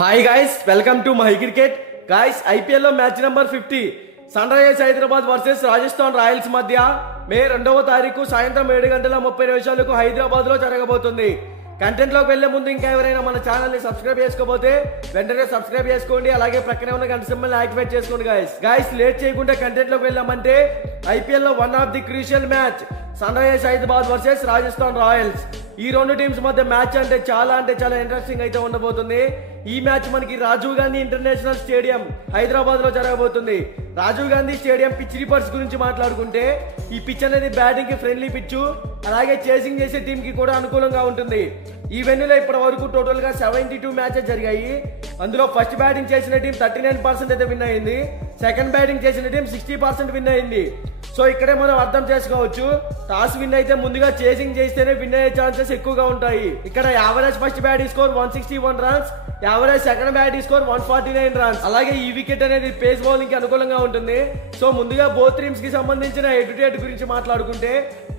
Hi guys, welcome to my cricket. Guys, IPL లో match number 50 Sunrisers Hyderabad versus Rajasthan Royals మధ్య May 2వ తారీఖు సాయంత్రం 7:30 హైదరాబాద్ లో జరగబోతుంది. కంటెంట్ లోకి వెళ్లే ముందు ఇంకా ఎవరైనా మన ఛానల్ ని సబ్స్క్రైబ్ చేసుకోకపోతే వెంటనే సబ్స్క్రైబ్ చేసుకోండి. అలాగే ప్రక్కనే ఉన్న గంట సింబల్ ని యాక్టివేట్ చేసుకోండి. గైస్ లేట్ చేయకుండా కంటెంట్ లోకి వెళ్ళామంటే ఐపీఎల్ లో one of the crucial match Sunrisers Hyderabad versus Rajasthan Royals. ఈ రెండు టీమ్స్ మధ్య మ్యాచ్ అంటే చాలా ఇంట్రెస్టింగ్ అయితే ఉండబోతుంది. ఈ మ్యాచ్ మనకి రాజీవ్ గాంధీ ఇంటర్నేషనల్ స్టేడియం హైదరాబాద్ లో జరగబోతుంది. రాజీవ్ గాంధీ స్టేడియం పిచ్ రిపర్స్ గురించి మాట్లాడుకుంటే ఈ పిచ్ అనేది బ్యాటింగ్ కి ఫ్రెండ్లీ పిచ్, అలాగే చేసింగ్ చేసే టీం కి కూడా అనుకూలంగా ఉంటుంది. ఈ వెన్యూలో ఇప్పటి వరకు టోటల్ గా 72 మ్యాచెస్ జరిగాయి. అందులో ఫస్ట్ బ్యాటింగ్ చేసిన టీం 39% అయితే విన్ అయింది. సెకండ్ బ్యాటింగ్ చేసిన టీం 60% విన్ అయింది. సో ఇక్కడే మనం అర్థం చేసుకోవచ్చు, టాస్ విన్ అయితే ముందుగా చేసింగ్ చేస్తేనే విన్ అయ్యే ఛాన్సెస్ ఎక్కువగా ఉంటాయి. ఇక్కడ average first batting score 161 runs, average second batting score 149 runs. అలాగే ఈ వికెట్ అనేది పేస్ బౌలింగ్ కి అనుకూలంగా ఉంటుంది. సో ముందుగా బోత్ టీమ్స్ కి సంబంధించిన హెడ్ టు హెడ్ గురించి మాట్లాడుకుంటే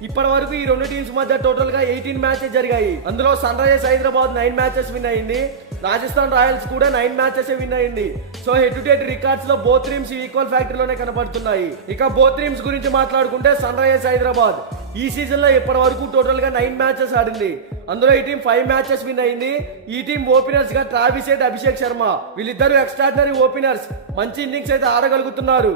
ఇప్పటి వరకు ఈ రెండు టీమ్స్ మధ్య టోటల్ గా 18 మ్యాచెస్ జరిగాయి. అందులో Sunrisers Hyderabad 9 matches win అయింది, రాజస్థాన్ రాయల్స్ కూడా 9 మ్యాచెస్ విన్ అయింది. So head to head records లో బోత్ టీమ్స్ ఈక్వల్ ఫ్యాక్టర్ లోనే కనబడుతున్నాయి. ఇక బోత్ టీమ్స్ గురించి మాట్లాడుకుంటే సన్ రైజర్స్ హైదరాబాద్ ఈ సీజన్ లో ఇప్పటి వరకు టోటల్ గా 9 మ్యాచెస్ ఆడింది. అందులో ఈ టీం 5 మ్యాచెస్ విన్ అయింది. ఈ టీం ఓపెనర్స్ గా ట్రావిస్ హెడ్, అభిషేక్ శర్మ వీళ్ళిద్దరు ఎక్స్ట్రాడినరీ ఓపెనర్స్, మంచి ఇన్నింగ్స్ అయితే ఆడగలుగుతున్నారు.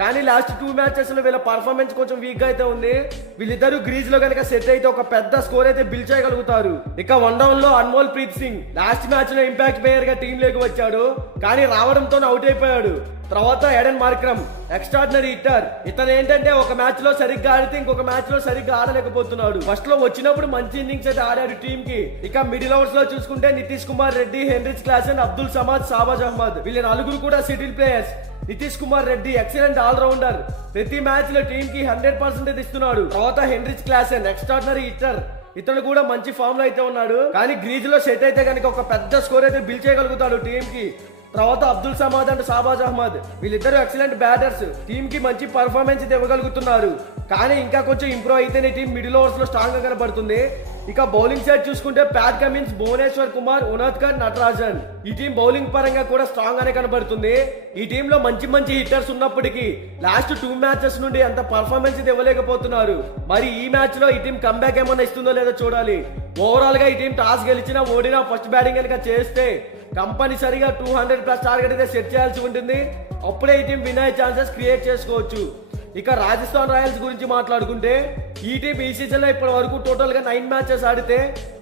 కానీ లాస్ట్ 2 మ్యాచెస్ లో వీళ్ళ పర్ఫార్మెన్స్ కొంచెం వీక్ గా అయితే ఉంది. వీళ్ళిద్దరు గ్రీజ్ లో కనుక సెట్ అయితే ఒక పెద్ద స్కోర్ అయితే బిల్డ్ చేయగలుగుతారు. ఇక వన్ డౌన్ లో అన్మోల్ ప్రీత్ సింగ్ లాస్ట్ మ్యాచ్ లో ఇంపాక్ట్ ప్లేయర్ గా టీం లోకి వచ్చాడు, కానీ రావడంతో అవుట్ అయిపోయాడు. తర్వాత ఎడెన్ మార్క్రమ్ ఎక్స్ట్రాడినరీ హిట్టర్. ఇతను ఏంటంటే ఒక మ్యాచ్ లో సరిగ్గా ఆడితే ఇంకొక మ్యాచ్ లో సరిగ్గా ఆడలేకపోతున్నాడు. ఫస్ట్ లో వచ్చినప్పుడు మంచి ఇన్నింగ్స్ అయితే ఆడాడు టీం కి. ఇక మిడిల్ ఓవర్స్ లో చూసుకుంటే నితీష్ కుమార్ రెడ్డి, హెన్రిచ్ క్లాసెన్, అబ్దుల్ సమాద్, షాబాజ్ అహ్మద్ వీళ్ళ నలుగురు కూడా సిటిల్ players. Nitish Kumar Reddy excellent allrounder, ప్రతి మ్యాచ్ లో టీం కి 100% ఇస్తున్నాడు. తర్వాత హెన్రిచ్ క్లాసెన్ ఎక్స్ట్రాడినరీ హిట్టర్, ఇతను కూడా మంచి ఫామ్ లో అయితే ఉన్నాడు. కానీ గ్రీజ్ లో సెట్ అయితే కనుక ఒక పెద్ద స్కోర్ అయితే బిల్డ్ చేయగలుగుతాడు టీం కి. తర్వాత అబ్దుల్ సమాద్ అండ్ షాబాజ్ అహ్మద్ వీళ్ళిద్దరు ఎక్సలెంట్ బ్యాటర్స్, టీమ్ కి మంచి పర్ఫార్మెన్స్ ఇవ్వగలుగుతున్నారు. కానీ ఇంకా కొంచెం ఇంప్రూవ్ అయితేనే టీం మిడిల్ ఓవర్స్ లో స్ట్రాంగ్ గా కనబడుతుంది. ఇక బౌలింగ్ సైడ్ చూసుకుంటే ప్యాట్ కమిన్స్, భువనేశ్వర్ కుమార్, ఉనాద్కర్, నటరాజన్ ఈ టీం బౌలింగ్ పరంగా కూడా స్ట్రాంగ్ గానే కనబడుతుంది. ఈ టీమ్ లో మంచి హిట్టర్స్ ఉన్నప్పటికీ లాస్ట్ 2 మ్యాచెస్ నుండి అంత పర్ఫార్మెన్స్ ఇవ్వలేకపోతున్నారు. మరి ఈ మ్యాచ్ లో ఈ టీం కంబ్యాక్ ఏమన్నా ఇస్తుందో లేదో చూడాలి. ఓవరాల్ గా ఈ టీం టాస్ గెలిచినా ఓడినా ఫస్ట్ బ్యాటింగ్ కనుక చేస్తే కంపల్సరిగా 200+ టార్గెట్ అయితే సెట్ చేయాల్సి ఉంటుంది. అప్పుడే ఈ టీం విన్ అయ్యే ఛాన్సెస్ క్రియేట్ చేసుకోవచ్చు. ఇక రాజస్థాన్ రాయల్స్ గురించి మాట్లాడుకుంటే ఈ టీం ఈ సీజన్ లో ఇప్పటి వరకు టోటల్ గా 9 మ్యాచెస్ ఆడితే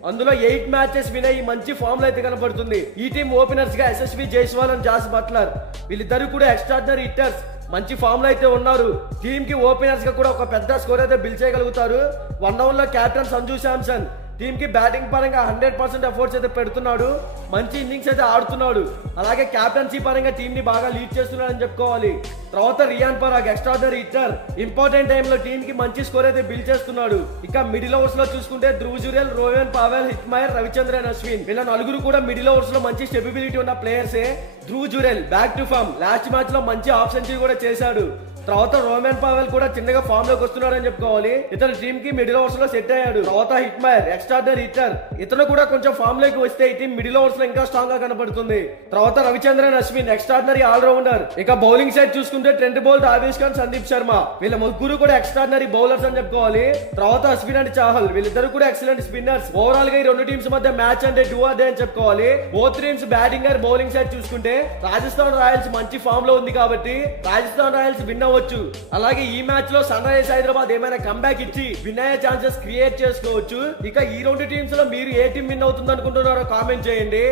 అందులో 8 మ్యాచెస్ విన్ అయ్యి మంచి ఫామ్ లో అయితే కనబడుతుంది. ఈ టీం ఓపెనర్స్ గా Yashasvi Jaiswal and Jos Buttler వీళ్ళిద్దరు కూడా ఎక్స్ట్రాడినరీ హిట్టర్స్, మంచి ఫామ్ లో అయితే ఉన్నారు. టీమ్ కి ఓపెనర్స్ గా కూడా ఒక పెద్ద స్కోర్ అయితే బిల్డ్ చేయగలుగుతారు. వన్ డౌన్ లో కెప్టెన్ సంజు శాంసన్ టీమ్ కి బ్యాటింగ్ పరంగా 100% ఎఫర్ట్స్ అయితే పెడుతున్నాడు, మంచి ఇన్నింగ్స్ అయితే ఆడుతున్నాడు. అలాగే క్యాప్టెన్సీ పరంగా టీమ్ ని బాగా లీడ్ చేస్తున్నాడు అని చెప్పుకోవాలి. తర్వాత Riyan Parag extraordinary hitter, important time లో టీమ్ కి మంచి స్కోర్ అయితే బిల్డ్ చేస్తున్నాడు. ఇక మిడిల్ ఓవర్స్ లో చూసుకుంటే Dhruv Jurel, Rovman Powell, Hetmyer, Ravichandran Ashwin వీళ్ళ నలుగురు కూడా మిడిల్ ఓవర్స్ లో మంచి స్టెబిలిటీ ఉన్న ప్లేయర్సే. Dhruv Jurel back to form, last match లో మంచి హాఫ్ సెంచరీ కూడా చేశాడు. తర్వాత రోమన్ పావెల్ కూడా చిన్నగా ఫామ్ లోకి వస్తున్నాడు అని చెప్పుకోవాలి. ఇతను టీమ్ కి మిడిల్ ఓవర్స్ లో సెట్ అయ్యాడు. తర్వాత హిట్మైర్ ఎక్స్ట్రాడినరీ హిట్టర్, ఇతను కూడా కొంచెం ఫామ్ లోకి వస్తే ఈ టీం మిడిల్ ఓవర్స్ లో ఇంకా స్ట్రాంగ్ గా కనబడుతుంది. తర్వాత రవిచంద్రన్ అశ్విన్ ఎక్స్ట్రాడినరీ ఆల్రౌండర్. ఇక బౌలింగ్ సైడ్ చూసుకుంటే ట్రెంట్ బౌల్ట్, ఆవేష్ ఖాన్, సందీప్ శర్మ వీళ్ళ ముగ్గురు కూడా ఎక్స్ట్రాడినరీ బౌలర్స్ అని చెప్పుకోవాలి. తర్వాత అశ్విన్ అండ్ చాహల్ వీళ్ళిద్దరు కూడా ఎక్సలెంట్ స్పిన్నర్స్. ఓవరాల్ గా ఈ రెండు టీమ్స్ మధ్య మ్యాచ్ అంటే డూ ఆర్ డే అని చెప్పుకోవాలి. Both teams batting and bowling side చూసుకుంటే రాజస్థాన్ రాయల్స్ మంచి ఫామ్ లో ఉంది కాబట్టి రాజస్థాన్ రాయల్స్ విన్ అవ్వచ్చు. అలాగే ఈ మ్యాచ్ లో సన్ రైజర్స్ హైదరాబాద్ ఏమైనా కంబ్యాక్ ఇచ్చి విన్ అయ్యే ఛాన్సెస్ క్రియేట్ చేసుకోవచ్చు. ఇక ఈ రెండు టీమ్స్ లో మీరు ఏ టీం విన్ అవుతుంది అనుకుంటున్నారో కామెంట్ చేయండి.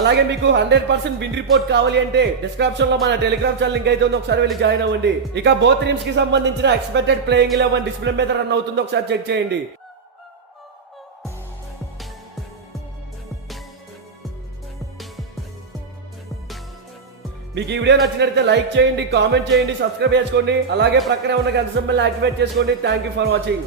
అలాగే మీకు 100% విన్ రిపోర్ట్ కావాలి అంటే డిస్క్రిప్షన్ లో మన టెలిగ్రామ్ ఛానల్ లింక్ అయితే ఉంది, ఒకసారి వెళ్ళి జాయిన్ అవ్వండి. ఇక బోత్ టీమ్స్ కి సంబంధించిన ఎక్స్పెక్టెడ్ ప్లేయింగ్ 11 డిస్ప్లే మీద రన్ అవుతుందో ఒకసారి చెక్ చేయండి. మీకు ఈ వీడియో నచ్చినట్లయితే లైక్ చేయండి, కామెంట్ చేయండి, సబ్స్క్రైబ్ చేసుకోండి. అలాగే ప్రక్కనే ఉన్న గంట సింబల్ యాక్టివేట్ చేసుకోండి. Thank you for watching.